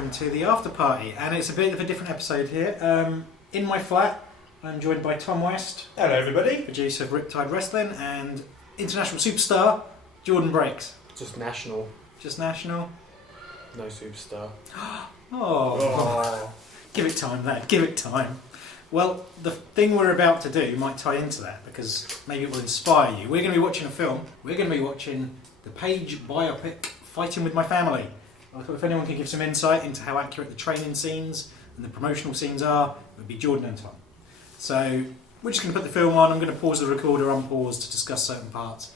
welcome to the Afterparty, and it's a bit of a different episode here. In my flat, I'm joined by Tom West. Hello everybody. Producer of RIPTIDE Wrestling, and international superstar, Jordan Breaks. Just national. Just national? No superstar. Oh. Give it time, lad, give it time. Well, the thing we're about to do might tie into that, because maybe it will inspire you. We're going to be watching a film. We're going to be watching the Paige biopic, Fighting With My Family. I thought if anyone can give some insight into how accurate the training scenes and the promotional scenes are, it would be Jordan and Tom. So we're just going to put the film on. I'm going to pause the recorder unpause to discuss certain parts.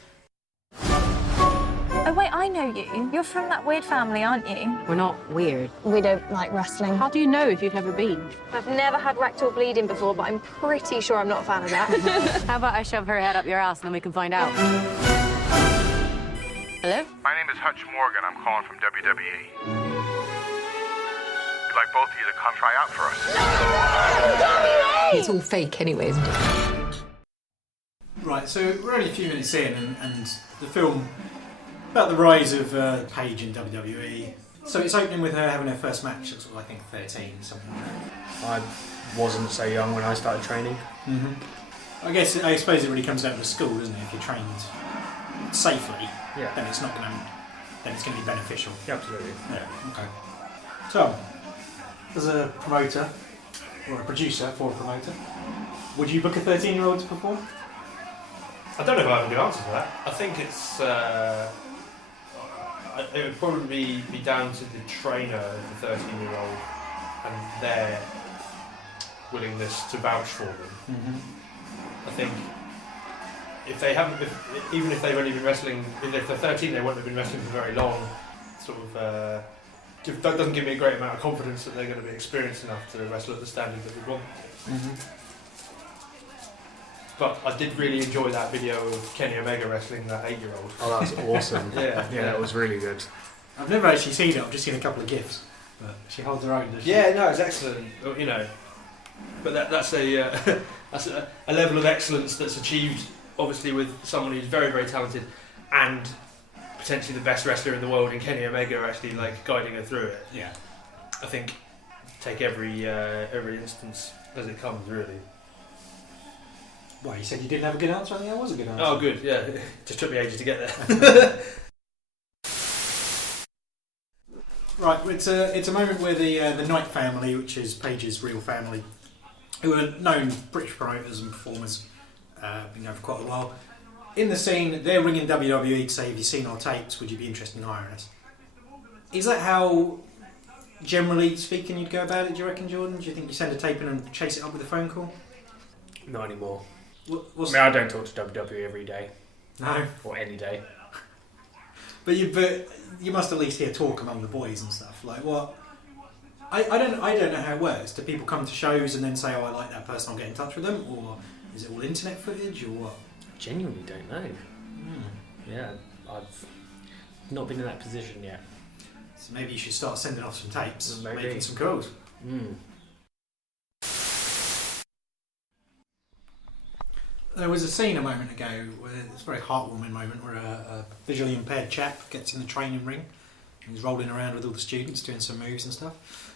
Oh wait, I know you. You're from that weird family, aren't you? We're not weird. We don't like wrestling. How do you know if you've never been? I've never had rectal bleeding before, but I'm pretty sure I'm not a fan of that. How about I shove her head up your ass and then we can find out? Hello? My name is Hutch Morgan. I'm calling from WWE. We'd like both of you to come try out for us. It's all fake anyway, isn't it? Right, so we're only a few minutes in, and the film about the rise of Paige in WWE. So it's opening with her having her first match at, I think, 13, something like that. I wasn't so young when I started training. Mm-hmm. I suppose it really comes down to school, doesn't it? If you're trained safely, then it's not going to. Then it's going to be beneficial. Yeah, absolutely. Yeah. Okay. Tom, as a promoter or a producer for a promoter, would you book a 13-year-old to perform? I don't know if I have a good answer to that. I think it's it would probably be down to the trainer of the 13-year-old and their willingness to vouch for them. Mm-hmm. I think if they haven't, even if they've only been wrestling, if they're 13, they won't have been wrestling for very long. Sort of, that doesn't give me a great amount of confidence that they're going to be experienced enough to wrestle at the standard that we want. Mm-hmm. But I did really enjoy that video of Kenny Omega wrestling that 8-year-old. Oh, that's awesome. Yeah, that was really good. I've never actually seen it. I've just seen a couple of GIFs, but she holds her own, does she? Yeah, no, it's excellent. You know, but that's a that's a level of excellence that's achieved, obviously, with someone who's very, very talented and potentially the best wrestler in the world, and Kenny Omega actually like guiding her through it. Yeah. I think take every instance as it comes, really. Well, you said you didn't have a good answer. I think that was a good answer. Oh, good. Yeah, just took me ages to get there. Right, it's a moment where the Knight family, which is Paige's real family, who are known British promoters and performers, been going for quite a while. In the scene, they're ringing WWE to say, "Have you seen our tapes? Would you be interested in hiring us?" Is that how, generally speaking, you'd go about it? Do you reckon, Jordan? Do you think you send a tape in and chase it up with a phone call? Not anymore. I I don't talk to WWE every day. No. Or any day. But you must at least hear talk among the boys and stuff. Like what? I don't know how it works. Do people come to shows and then say, "Oh, I like that person, I'll get in touch with them," or is it all internet footage or what? I genuinely don't know. Yeah, I've not been in that position yet. So maybe you should start sending off some tapes, Maybe. making some calls. There was a scene a moment ago where it's a very heartwarming moment where a visually impaired chap gets in the training ring and he's rolling around with all the students doing some moves and stuff.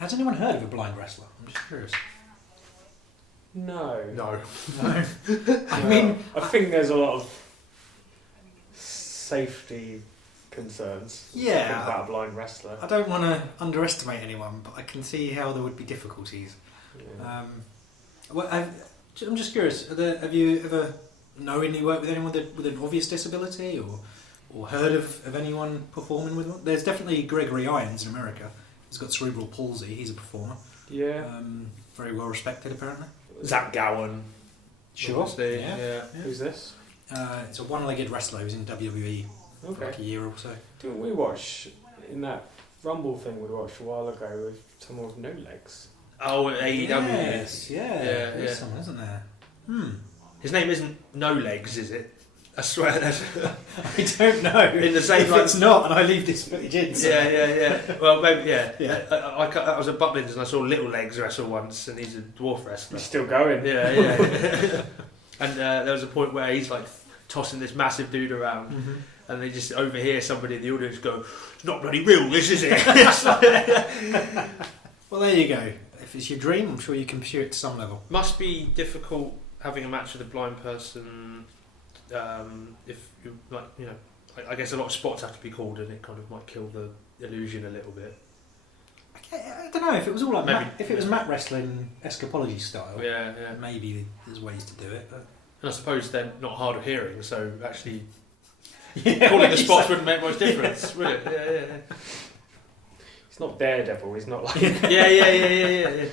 Has anyone heard of a blind wrestler? I'm just curious. No. No. I mean, I think there's a lot of safety concerns. Yeah. Think about a blind wrestler. I don't want to underestimate anyone, but I can see how there would be difficulties. Yeah. I'm just curious, have you ever knowingly worked with anyone with an obvious disability or heard of anyone performing with one? There's definitely Gregory Irons in America. He's got cerebral palsy. He's a performer. Yeah. Very well respected, apparently. Zach Gowen. Sure. Obviously, Yeah. Who's this? It's a one-legged wrestler who's in WWE for like a year or so. Didn't we watch in that Rumble thing we watched a while ago with someone with no legs? Oh, AEW. Yes, Yeah. There's someone, isn't there? His name isn't No Legs, is it? I swear that's... I don't know. In the same if like... it's not, and I leave this footage in. So. Yeah. Well, maybe, yeah. Yeah. I was at Butlins and I saw Little Legs wrestle once, and he's a dwarf wrestler. He's still going. Yeah. And there was a point where he's like tossing this massive dude around, and they just overhear somebody in the audience go, "It's not bloody real, this is it." Well, there you go. If it's your dream, I'm sure you can pursue it to some level. Must be difficult having a match with a blind person. If you like, you know, I guess a lot of spots have to be called, and it kind of might kill the illusion a little bit. I don't know if it was all like Maybe. if it was mat wrestling escapology style. Yeah. Maybe there's ways to do it. But And I suppose they're not hard of hearing, so actually yeah, calling the spots wouldn't make much difference, would it? Yeah. He's not Daredevil. He's not like. Yeah.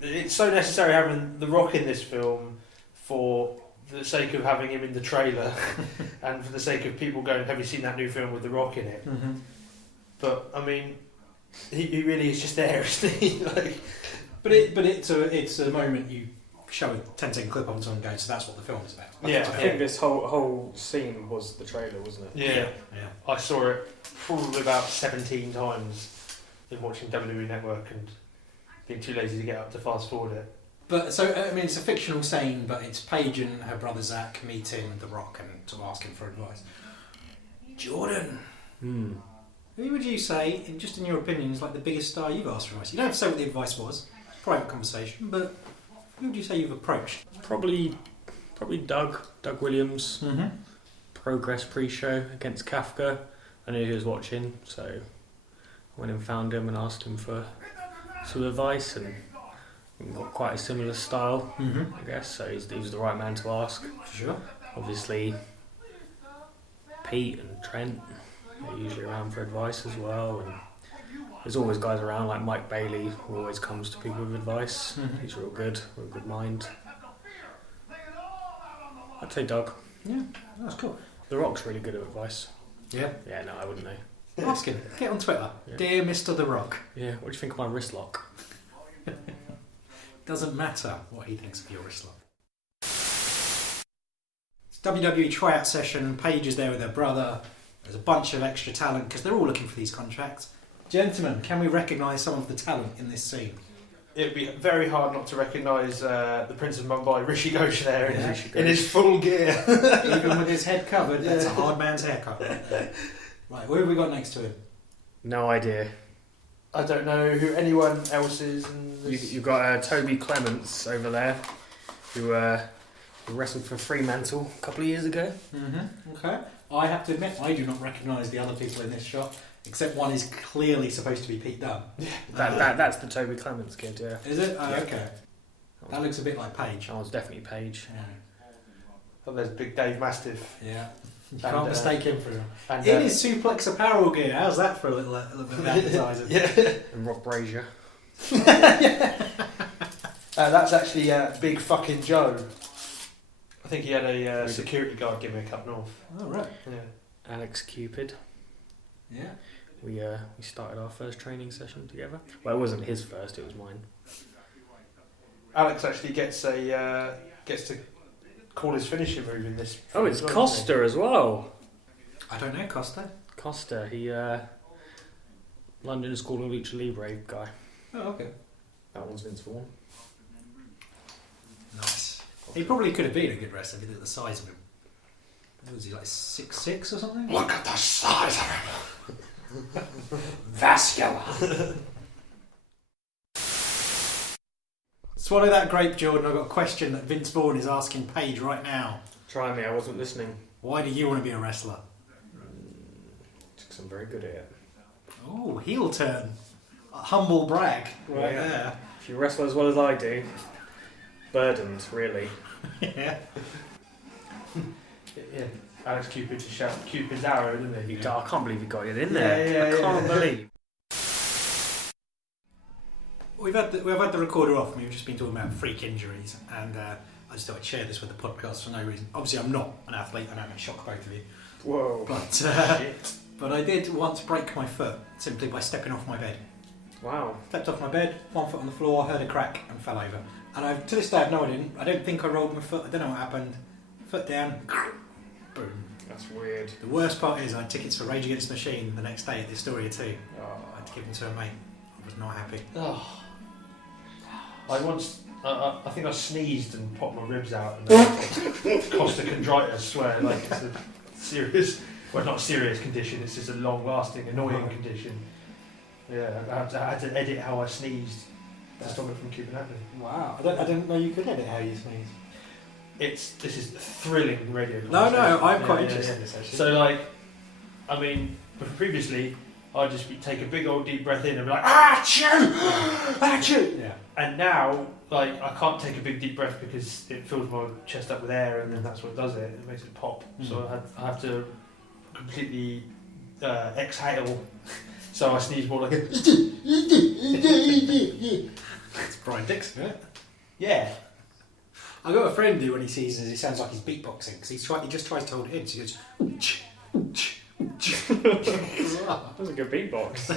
It's so necessary having The Rock in this film for the sake of having him in the trailer and for the sake of people going, "Have you seen that new film with The Rock in it?" Mm-hmm. But I mean, he really is just there, isn't he? Like, But it's a moment you show a 10-second clip on someone going, so that's what the film is about. Yeah. I think this whole scene was the trailer, wasn't it? yeah. Yeah. I saw it probably about 17 times in watching WWE Network and being too lazy to get up to fast forward it. But so I mean, it's a fictional scene, but it's Paige and her brother Zach meeting The Rock and to ask him for advice. Jordan, who would you say, in your opinion, is like the biggest star you've asked for advice? You don't have to say what the advice was. It's a private conversation, but who would you say you've approached? Probably Doug Williams. Mm-hmm. Progress pre-show against Kafka. I knew he was watching, so I went and found him and asked him for some advice, and we've got quite a similar style, I guess, so he was the right man to ask. For sure. Obviously, Pete and Trent are usually around for advice as well, and there's always guys around like Mike Bailey who always comes to people with advice. He's real good, real good mind. I'd say Doug. Yeah, that's cool. The Rock's really good at advice. Yeah. Yeah, no, I wouldn't know. Ask him. Get on Twitter. Yeah. Dear Mr. The Rock. Yeah, what do you think of my wrist lock? Doesn't matter what he thinks of your wrist lock. It's WWE tryout session. Paige is there with her brother. There's a bunch of extra talent because they're all looking for these contracts. Gentlemen, can we recognise some of the talent in this scene? It'd be very hard not to recognise the Prince of Mumbai, Rishi Ghosh, there Yeah. in his full gear. Even with his head covered, that's a hard man's haircut. Right, who have we got next to him? No idea. I don't know who anyone else is. In this. You've got Toby Clements over there, who wrestled for Fremantle a couple of years ago. Mm-hmm. Okay. I have to admit, I do not recognise the other people in this shot, except one is clearly supposed to be Pete Dunne. That's the Toby Clements kid, yeah. Is it? Oh, Yeah. okay. That looks a bit like Paige. That was definitely Paige. Yeah. Oh, there's Big Dave Mastiff. Yeah. You And, can't mistake him for him. And, In his suplex apparel gear, how's that for a little bit of advertising? yeah. And Rob Brazier. That's actually Big Fucking Joe. I think he had a security guard gimmick up north. Oh, right. Yeah. Alex Cupid. Yeah. We started our first training session together. Well, it wasn't his first, it was mine. Alex actually gets to call his finishing move in this. Oh, it's as well, Costa as well. I don't know, Costa. Costa, he London School of Lucha Libre guy. Oh, okay. That one's Vince Vaughn. Nice. He probably could have been a good wrestler if you look at the size of him. What was he, like 6'6" or something? Look at the size of him. Vascular. Swallow that grape, Jordan. I've got a question that Vince Vaughn is asking Paige right now. Try me, I wasn't listening. Why do you want to be a wrestler? Because I'm very good at it. Oh, heel turn. A humble brag right Yeah. there. If you wrestle as well as I do, burdened, really. Yeah. Yeah. Alex Cupid to shout Cupid's arrow, didn't he? I can't believe you got it in there. Yeah, I can't believe. We've had the recorder off, and we've just been talking about freak injuries, and I just thought I'd share this with the podcast for no reason. Obviously, I'm not an athlete, and I'm going to shock both of you. Whoa. But I did once break my foot simply by stepping off my bed. Wow. Stepped off my bed, 1 foot on the floor, heard a crack, and fell over. And to this day, I've no idea. I don't think I rolled my foot. I don't know what happened. Foot down, boom. That's weird. The worst part is I had tickets for Rage Against the Machine the next day at the Astoria 2. Oh. I had to give them to a mate. I was not happy. Oh. I once I think I sneezed and popped my ribs out, and costochondritis, where like it's a serious, well, not a serious condition. It's just a long-lasting, annoying condition. Yeah, I had to edit how I sneezed to stop it from keeping happening. Wow, I didn't know you could edit how you sneeze. This is thrilling radio. No, I'm quite Yeah, interested yeah. in this actually. So like, I mean, previously I'd just take a big old deep breath in and be like, achoo, achoo. Yeah. And now, like, I can't take a big deep breath because it fills my chest up with air, and then that's what does it. It makes it pop. So I have to completely exhale. So I sneeze more like a. It's Brian Dixon, isn't it? Yeah. I got a friend who, when he seizes, he sounds like he's beatboxing because he just tries to hold it in. So he goes. That was a good beatbox.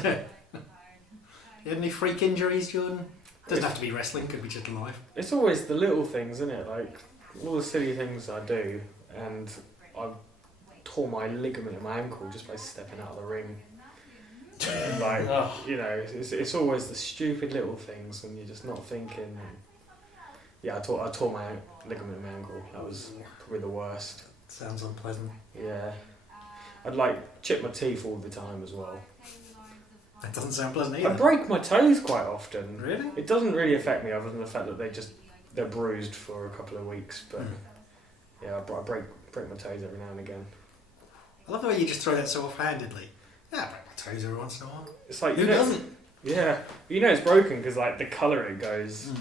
You had any freak injuries, Jordan? Doesn't have to be wrestling, could be just life. It's always the little things, isn't it? Like all the silly things I do, and I tore my ligament in my ankle just by stepping out of the ring. Like, you know, it's always the stupid little things, and you're just not thinking. Yeah, I tore my ligament in my ankle. That was probably the worst. Sounds unpleasant. Yeah, I'd like chip my teeth all the time as well. That doesn't sound pleasant I either. break my toes quite often. Really? It doesn't really affect me other than the fact that they're bruised for a couple of weeks. But yeah, I break my toes every now and again. I love the way you just throw that so offhandedly. Yeah, I break my toes every once in a while. It's like Who doesn't? Yeah, you know it's broken because like the colour it goes,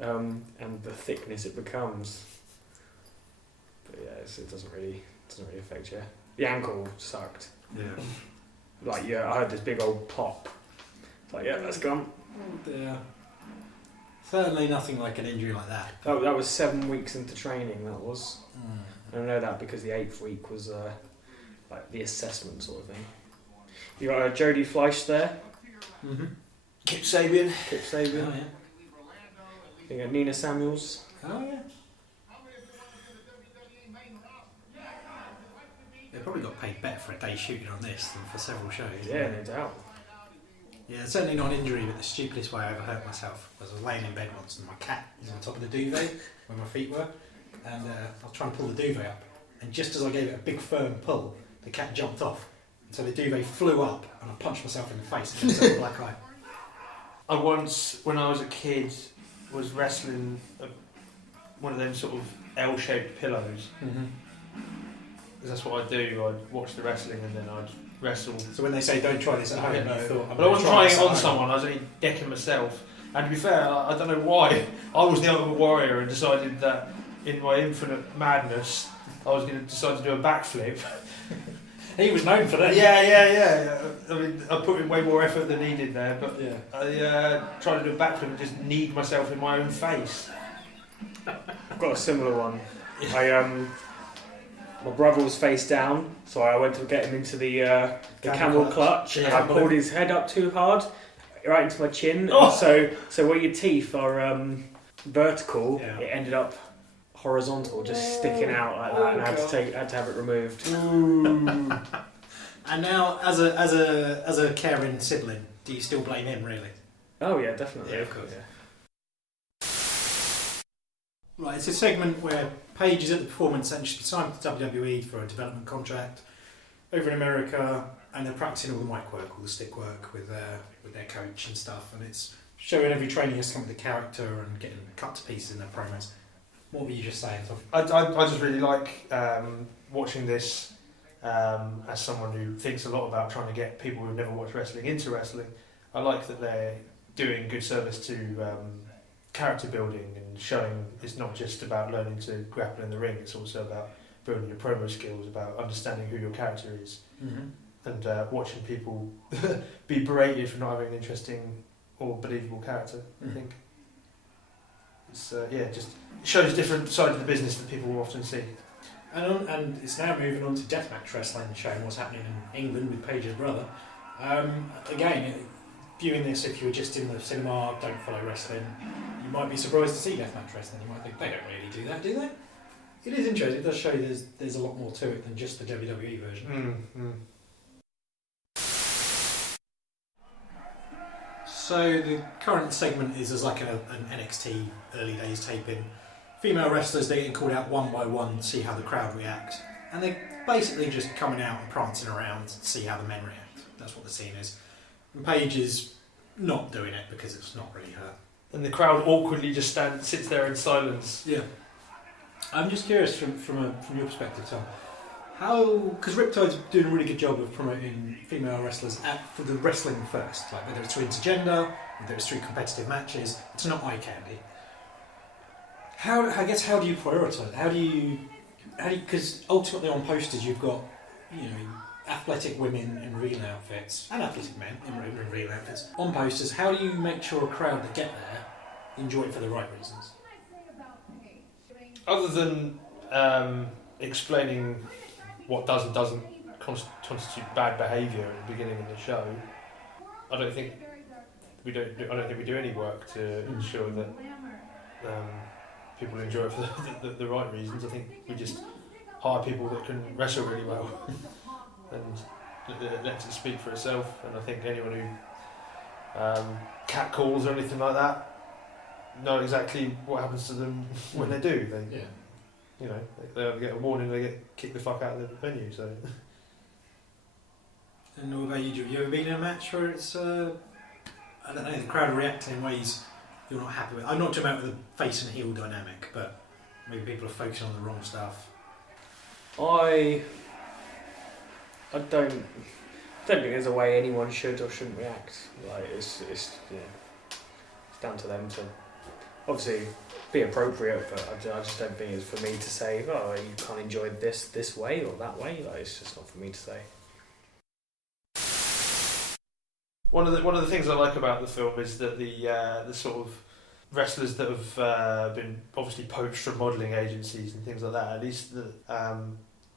and the thickness it becomes. But yeah, it doesn't really affect you. The ankle sucked. Yeah. Like I heard this big old pop. It's like yeah, that's gone. Yeah. Certainly nothing like an injury like that. That was 7 weeks into training. That was. And I know that because the 8th week was like the assessment sort of thing. You got Jodie Fleisch there. Kip Sabian. Kip Sabian. Oh, yeah. You got Nina Samuels. Oh, yeah. They probably got paid better for a day shooting on this than for several shows. Yeah, no doubt. Yeah, certainly not an injury, but the stupidest way I ever hurt myself was I was laying in bed once and my cat was on top of the duvet where my feet were, and I was trying to pull the duvet up, and just as I gave it a big firm pull, the cat jumped off, so the duvet flew up and I punched myself in the face against a black eye. I once, when I was a kid, was wrestling one of them sort of L-shaped pillows. Because that's what I'd do. I'd watch the wrestling and then I'd wrestle. So when they say don't try this at home, you thought, but I wasn't trying it on someone. I was only decking myself. And to be fair, I don't know why. I was the ultimate warrior and decided that in my infinite madness, I was going to decide to do a backflip. He was known for that. Yeah. I mean, I put in way more effort than he did there, but Yeah. I tried to do a backflip and just kneed myself in my own face. I've got a similar one. My brother was face down, so I went to get him into the camel clutch, and I pulled his head up too hard, right into my chin. Oh. So where your teeth are vertical, Yeah. it ended up horizontal, just sticking out like that, and I had to have it removed. And now, as a caring sibling, do you still blame him, really? Oh yeah, definitely. Yeah, of course. Yeah. Right, it's a segment where Paige is at the performance centre. She's signed to WWE for a development contract over in America, and they're practicing all the mic work, all the stick work with their coach and stuff, and it's showing every training has come with the character and getting cut to pieces in their promos. What were you just saying? I just really like watching this as someone who thinks a lot about trying to get people who've never watched wrestling into wrestling. I like that they're doing good service to character building and showing it's not just about learning to grapple in the ring, it's also about building your promo skills, about understanding who your character is, and watching people be berated for not having an interesting or believable character. I think it's just it shows different sides of the business that people will often see. And it's now moving on to deathmatch wrestling, showing what's happening in England with Paige's brother. Again, viewing this, if you were just in the cinema, don't follow wrestling, you might be surprised to see deathmatch wrestling. You might think, they don't really do that, do they? It is interesting. It does show there's a lot more to it than just the WWE version. So the current segment is as like an NXT early days taping. Female wrestlers, they're getting called out one by one to see how the crowd react. And they're basically just coming out and prancing around to see how the men react. That's what the scene is. And Paige is not doing it because it's not really her. And the crowd awkwardly just sits there in silence. Yeah. I'm just curious from your perspective, Tom. How, because Riptide's doing a really good job of promoting female wrestlers for the wrestling first, like whether it's through intergender, whether it's through competitive matches, it's not eye candy. How do you prioritise? How do you, because ultimately on posters you've got, athletic women in real outfits and athletic men in real outfits on posters. How do you make sure a crowd that get there enjoy it for the right reasons? Other than explaining what does and doesn't constitute bad behaviour at the beginning of the show, I don't think we do any work to ensure that people enjoy it for the right reasons. I think we just hire people that can wrestle really well and let it speak for itself. And I think anyone who catcalls or anything like that know exactly what happens to them when they do. They get a warning, they get kicked the fuck out of the venue. So. And what about you, Joe? Have you ever been in a match where it's, the crowd reacting in ways you're not happy with? I'm not talking about the face and heel dynamic, but maybe people are focusing on the wrong stuff. I don't think there's a way anyone should or shouldn't react. Like it's down to them to obviously be appropriate, but I just don't think it's for me to say, oh, you can't enjoy this way or that way. Like it's just not for me to say. One of the things I like about the film is that the sort of wrestlers that have been obviously poached from modelling agencies and things like that, at least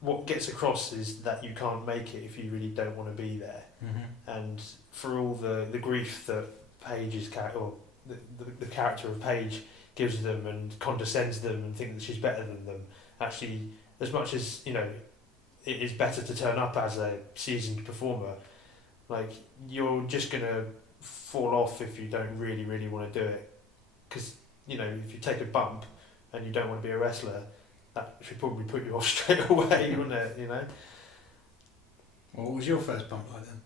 what gets across is that you can't make it if you really don't want to be there. Mm-hmm. And for all the grief that Paige's the character of Paige gives them and condescends them and thinks that she's better than them, actually, as much as it is better to turn up as a seasoned performer, like you're just gonna fall off if you don't really want to do it. Because if you take a bump and you don't want to be a wrestler, that should probably put you off straight away, wouldn't it? Well, what was your first bump like then?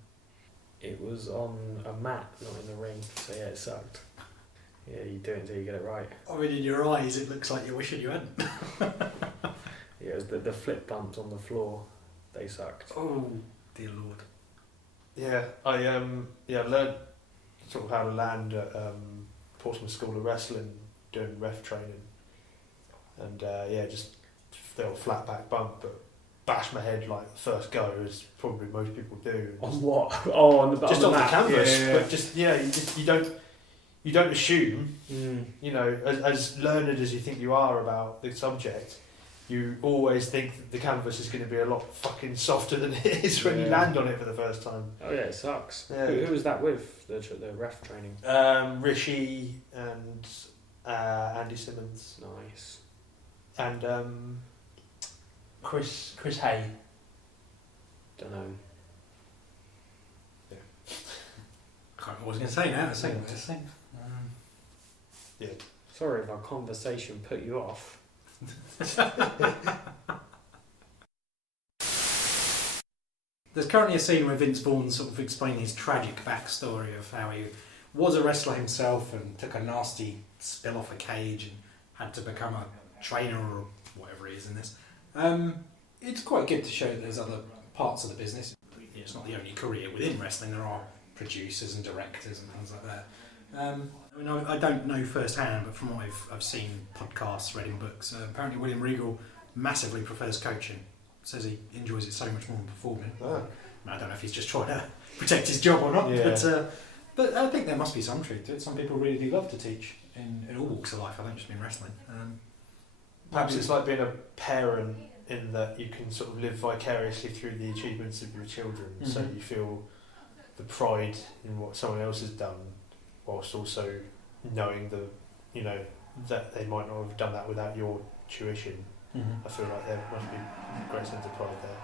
It was on a mat, not in the ring. So yeah, it sucked. Yeah, you do it until you get it right. I mean, in your eyes, it looks like you're wishing you hadn't. Yeah, it was the flip bumps on the floor. They sucked. Oh, dear Lord. Yeah, I learned sort of how to land at Portsmouth School of Wrestling doing ref training, and just the old flat back bump, but bashed my head like the first go, as probably most people do. On what? Oh, on the just on on the mat. canvas, Yeah. but just you don't assume. As learned as you think you are about the subject, you always think that the canvas is going to be a lot fucking softer than it is when you land on it for the first time. Oh yeah, it sucks. Yeah. Who was that with, the ref training? Rishi and Andy Simmons. Nice. And Chris Hay. Don't know. I can't remember what I was going to say now. Let's sing. Yeah. Sorry if our conversation put you off. There's currently a scene where Vince Vaughn sort of explaining his tragic backstory of how he was a wrestler himself and took a nasty spill off a cage and had to become a trainer or whatever he is in this. It's quite good to show that there's other parts of the business. It's not the only career within wrestling. There are producers and directors and things like that. I don't know firsthand, but from what I've seen, podcasts, read in books, apparently William Regal massively prefers coaching. Says he enjoys it so much more than performing. Oh. I don't know if he's just trying to protect his job or not, Yeah. but I think there must be some truth to it. Some people really do love to teach in all walks of life. I don't just mean wrestling. Perhaps it's like being a parent in that you can sort of live vicariously through the achievements of your children, so you feel the pride in what someone else has done, whilst also knowing that they might not have done that without your tuition. I feel like there must be a great sense of pride there.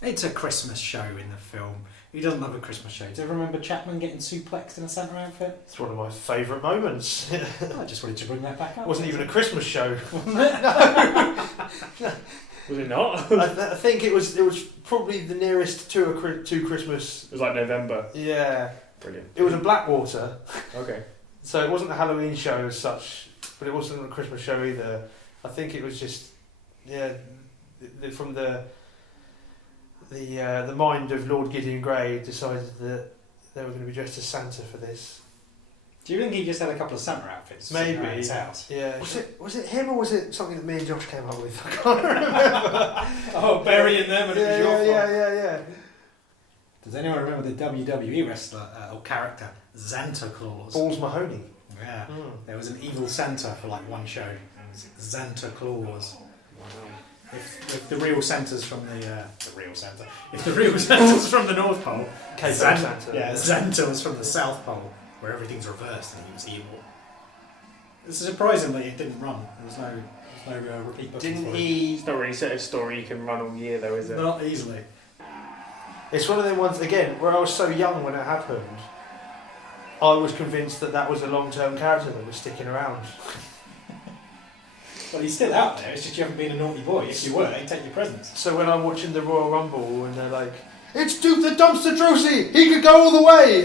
It's a Christmas show in the film. Who doesn't love a Christmas show? Do you ever remember Chapman getting suplexed in a Santa outfit? It's one of my favourite moments. I just wanted to bring that back up. It wasn't even a Christmas show. Was it not? I think it was probably the nearest to Christmas. It was like November. Yeah. Brilliant. It was a Blackwater, Okay. so it wasn't a Halloween show as such, but it wasn't a Christmas show either. I think it was just, from the mind of Lord Gideon Grey decided that they were going to be dressed as Santa for this. Do you think he just had a couple of Santa outfits sitting around his house? Yeah. Was it him or was it something that me and Josh came up with? I can't remember. Oh, burying them and it was your fault. Yeah. Does anyone remember the WWE wrestler or character, Santa Claus? Balls Mahoney. Yeah. There was an evil Santa for like one show. It was Santa Claus. If the real Santa's from if the real Santa's from the North Pole, Santa. Yeah, Santa was from the South Pole, where everything's reversed and he was evil. Surprisingly, it didn't run. There was no repeat button. Didn't for it. he? It's not really set a story you can run all year, though, is it? Not easily. It's one of them ones, again, where I was so young when it happened, I was convinced that was a long-term character that was sticking around. Well, he's still out there, it's just you haven't been a naughty boy. If you were, he'd take your presents. So when I'm watching the Royal Rumble and they're like, "It's Duke the Dumpster Drosy! He could go all the way!"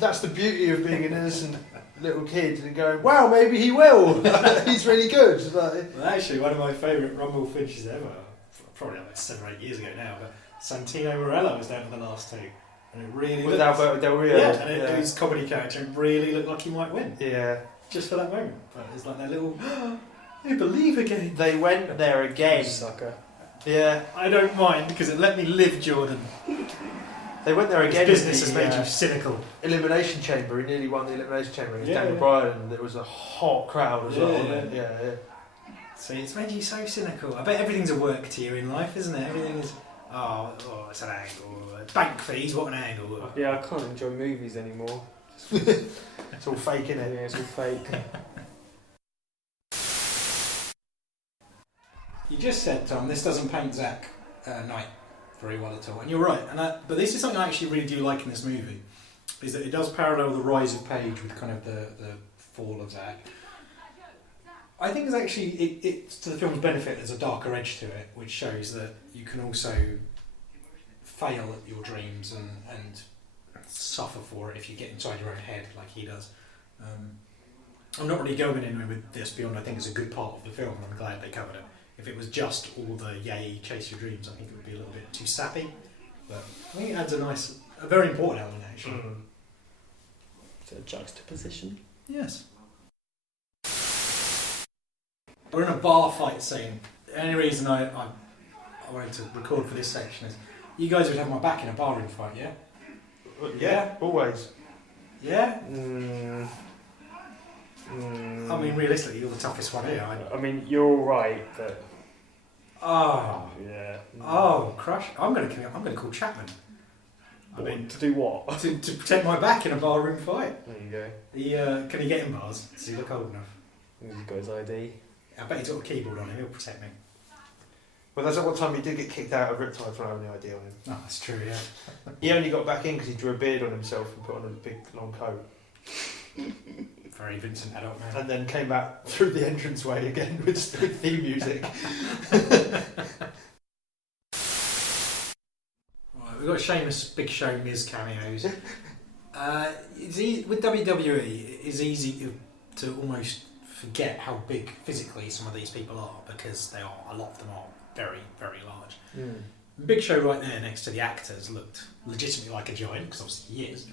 That's the beauty of being an innocent little kid and going, "Wow, maybe he will! He's really good!" Well, actually, one of my favourite Rumble finishes ever, probably like 7 or 8 years ago now, but Santino Morello was down to the last two. And it really with looked... Alberto Del Rio. Yeah, and his comedy character really looked like he might win. Yeah. Just for that moment. But it's like their little... I believe again. They went there again. Sucker. Yeah. I don't mind, because it let me live, Jordan. They went there again. His business has made you cynical. Elimination Chamber. He nearly won the Elimination Chamber. It was Daniel yeah. Bryan, and there was a hot crowd as well. Yeah. See, it's made you so cynical. I bet everything's a work to you in life, isn't it? Everything is... Oh, it's an angle. Bank fees, what an angle. Yeah, I can't enjoy movies anymore. It's all fake, isn't it? Yeah, it's all fake. You just said, Tom, this doesn't paint Zack Knight very well at all. And you're right. But this is something I actually really do like in this movie, is that it does parallel the rise of Paige with kind of the fall of Zack. I think it's actually, it's to the film's benefit, there's a darker edge to it, which shows that you can also fail at your dreams and suffer for it if you get inside your own head like he does. I'm not really going anywhere with this beyond I think it's a good part of the film, and I'm glad they covered it. If it was just all the yay, chase your dreams, I think it would be a little bit too sappy. But I think it adds a very important element actually. Is it a juxtaposition? Yes. We're in a bar fight scene. The only reason I wanted to record for this section is you guys would have my back in a barroom fight, yeah? Yeah, always. Yeah? I I mean, realistically, you're the toughest one here. I mean, you're all right, but Oh, yeah. crush! I'm going to call Chapman. I mean, to do what? to protect my back in a barroom fight. There you go. Can he get in bars? Does he look old enough? He's got his ID. I bet he's got a keyboard on him. He'll protect me. Well, that's at one time he did get kicked out of Riptide for having the idea on him. Oh, that's true. Yeah. He only got back in because he drew a beard on himself and put on a big long coat, Very Vincent adult man. and then came back through the entranceway again with theme music. Right, we've got Sheamus, Big Show, Miz cameos. It's easy, with WWE, it's easy to almost forget how big physically some of these people are, because a lot of them are very, very large. Big Show right there next to the actors looked legitimately like a giant, because obviously he is.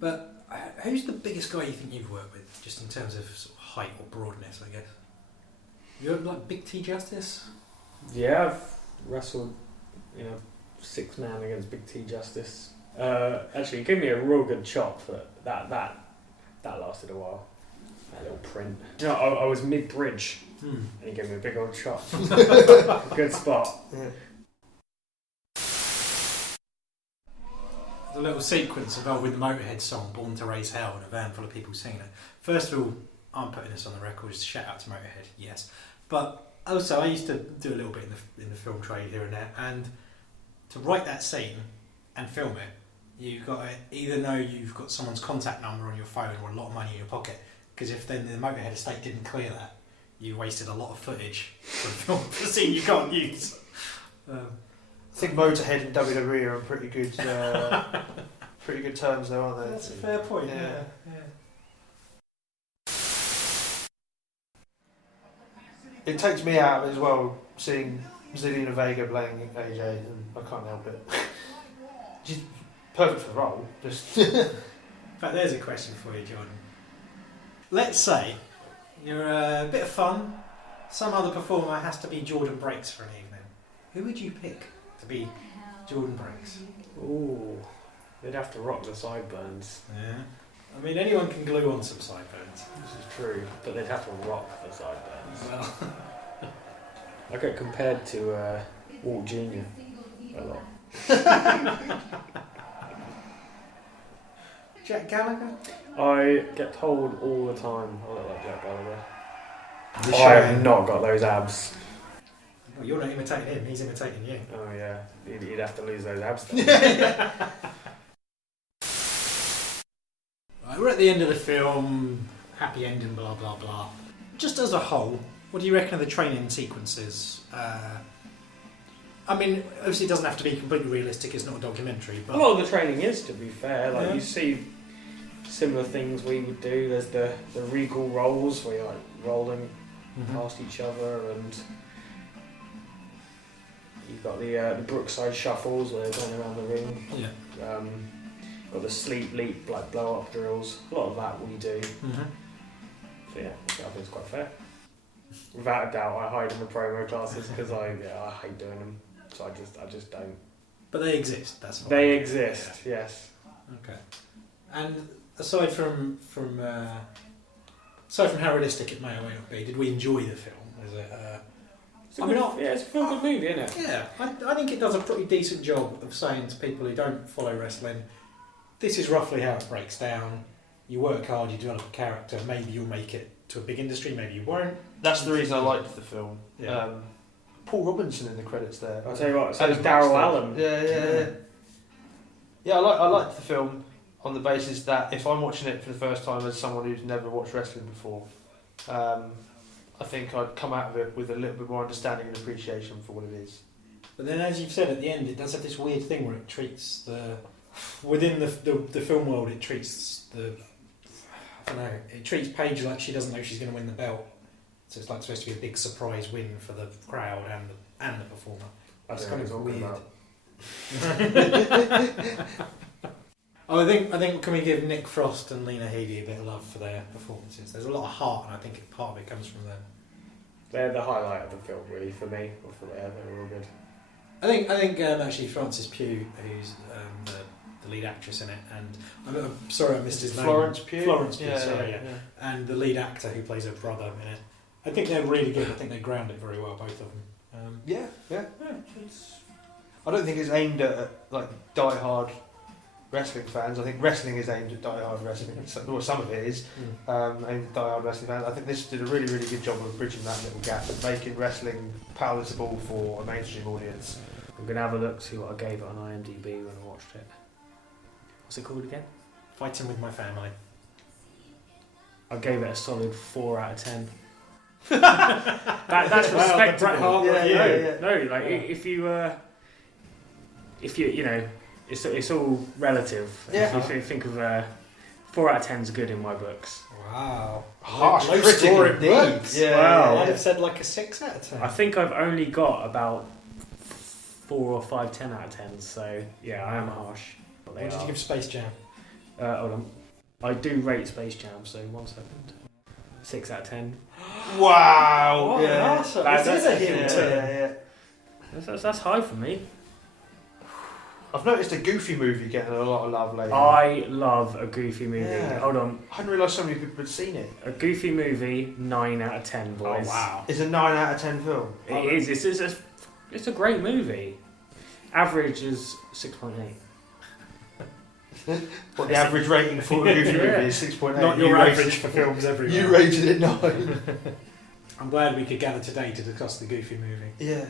But who's the biggest guy you think you've worked with, just in terms of sort of height or broadness, I guess? You ever like Big T Justice? Yeah, I've wrestled, 6-man against Big T Justice. Actually, he gave me a real good chop, but that lasted a while. That little print. I was mid-bridge, and he gave me a big old chop. Good spot. Yeah. The little sequence involving the Motorhead song "Born to Raise Hell" and a van full of people singing it. First of all, I'm putting this on the record, just shout out to Motorhead, yes. But also, I used to do a little bit in the film trade here and there, and to write that scene and film it, you've got to either know you've got someone's contact number on your phone or a lot of money in your pocket. Because if then the Motorhead estate didn't clear that, you wasted a lot of footage for a scene you can't use. I think Motorhead and WWE are on pretty good terms, though, aren't they? That's a fair point. Yeah. It takes me out of it as well, seeing Zelina Vega playing AJ, and I can't help it. She's perfect for the role. Just In fact, there's a question for you, Jordan. Let's say you're a bit of fun. Some other performer has to be Jordan Breaks for an evening. Who would you pick to be Jordan Breaks? Ooh, they'd have to rock the sideburns. Yeah. I mean, anyone can glue on some sideburns. This is true, but they'd have to rock the sideburns. Well, I get compared to Walt Jr. a lot. Jack Gallagher? I get told all the time I look like Jack Gallagher. You I have not got those abs. Well, you're not imitating him, he's imitating you. Oh yeah, you'd have to lose those abs. Right, we're at the end of the film, happy ending, blah blah blah. Just as a whole, what do you reckon of the training sequences? I mean, obviously it doesn't have to be completely realistic, it's not a documentary, but... A lot of the training is, to be fair. Like Yeah. you see similar things we would do. There's the regal rolls where you're like rolling past each other, and you've got the Brookside shuffles where they're going around the ring. Yeah. Got the sleep, leap, like blow up drills. A lot of that we do. Mm-hmm. So yeah, I think it's quite fair. Without a doubt, I hide in the promo classes because I hate doing them. So I just don't. But they exist, that's fine. They exist, yes. Okay. And aside from how realistic it may or may not be, did we enjoy the film? Is it? It's a feel-good movie, isn't it? Yeah, I think it does a pretty decent job of saying to people who don't follow wrestling, this is roughly how it breaks down. You work hard, you develop a character. Maybe you'll make it to a big industry, maybe you won't. that's the reason I liked the film. Yeah. Paul Robinson in the credits there. I'll tell you what, so Adam is Daryl Baxter. Allen. Yeah. I liked the film on the basis that if I'm watching it for the first time as someone who's never watched wrestling before, I think I'd come out of it with a little bit more understanding and appreciation for what it is. But then, as you've said at the end, it does have this weird thing where it treats within the film world, it treats it treats Paige like she doesn't know she's going to win the belt. So it's like supposed to be a big surprise win for the crowd and the performer. That's kind of weird. I think can we give Nick Frost and Lena Headey a bit of love for their performances? There's a lot of heart, and I think part of it comes from them. They're the highlight of the film, really, for me. They were all good. I think actually Frances Pugh, who's the lead actress in it, and I'm sorry I missed his name. Florence Pugh. Yeah. And the lead actor who plays her brother in it. I think they're really good. I think they ground it very well, both of them. Yeah. I don't think it's aimed at like die-hard wrestling fans. I think wrestling is aimed at die-hard wrestling, or some of it is aimed at die-hard wrestling fans. I think this did a really, really good job of bridging that little gap and making wrestling palatable for a mainstream audience. I'm going to have a look, see what I gave it on IMDb when I watched it. What's it called again? Fighting with My Family. I gave it a solid 4 out of 10. That's respectable. Bret Hart review. No, like if you you know, it's all relative. Yeah. If you think of 4 out of 10 is good in my books. Wow. Harsh Low critic scoring indeed. words. Yeah. Wow. I'd have said like a 6 out of 10. I think I've only got about 4 or 5 10 out of 10s, so yeah, I am harsh. But What did you give Space Jam? Hold on. I do rate Space Jam, so 1 second. 6 out of 10. Wow. What an arsehole. This is a heel turn. That's high for me. I've noticed a Goofy movie getting a lot of love lately. I love a Goofy movie. Yeah. Hold on. I hadn't realised so many people had seen it. A Goofy movie, 9 out of 10, boys. Oh, wow. It's a 9 out of 10 film. It is. It's a great movie. Average is 6.8. What the average rating for a Goofy movie is 6.8. Not your average for films everywhere. You rated it 9. I'm glad we could gather today to discuss the Goofy movie. Yeah.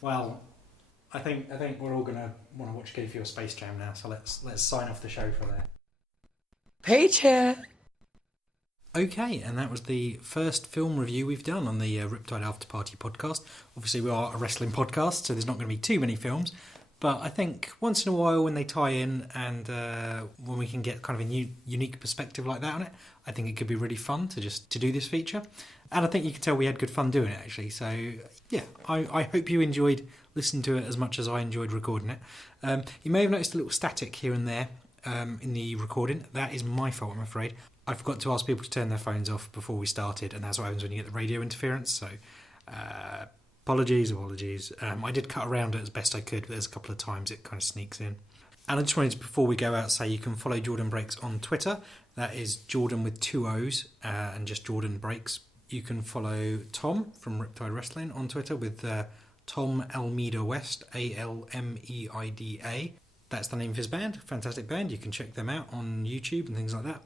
Well, I think we're all gonna want to watch Goofy or Space Jam now. So let's sign off the show for there. Paige here. Okay, and that was the first film review we've done on the RIPTIDE Afterparty podcast. Obviously, we are a wrestling podcast, so there's not going to be too many films. But I think once in a while, when they tie in and when we can get kind of a unique perspective like that on it, I think it could be really fun to do this feature. And I think you can tell we had good fun doing it, actually. So, yeah, I hope you enjoyed listening to it as much as I enjoyed recording it. You may have noticed a little static here and there in the recording. That is my fault, I'm afraid. I forgot to ask people to turn their phones off before we started, and that's what happens when you get the radio interference. So, apologies. I did cut around it as best I could, but there's a couple of times it kind of sneaks in. And I just wanted to, before we go out, say you can follow Jordan Breaks on Twitter. That is Jordan with 2 O's and just Jordan Breaks. You can follow Tom from Riptide Wrestling on Twitter with Tom Almeida West, ALMEIDA. That's the name of his band. Fantastic band. You can check them out on YouTube and things like that.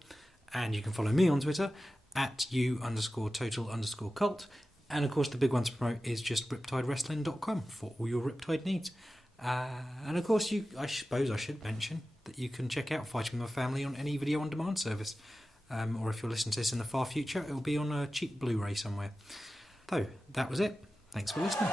And you can follow me on Twitter at @u_total_cult. And of course, the big one to promote is just riptidewrestling.com for all your Riptide needs. And of course, I suppose I should mention that you can check out Fighting With My Family on any video on demand service. Or if you're listening to this in the far future, it will be on a cheap Blu-ray somewhere. So, that was it. Thanks for listening.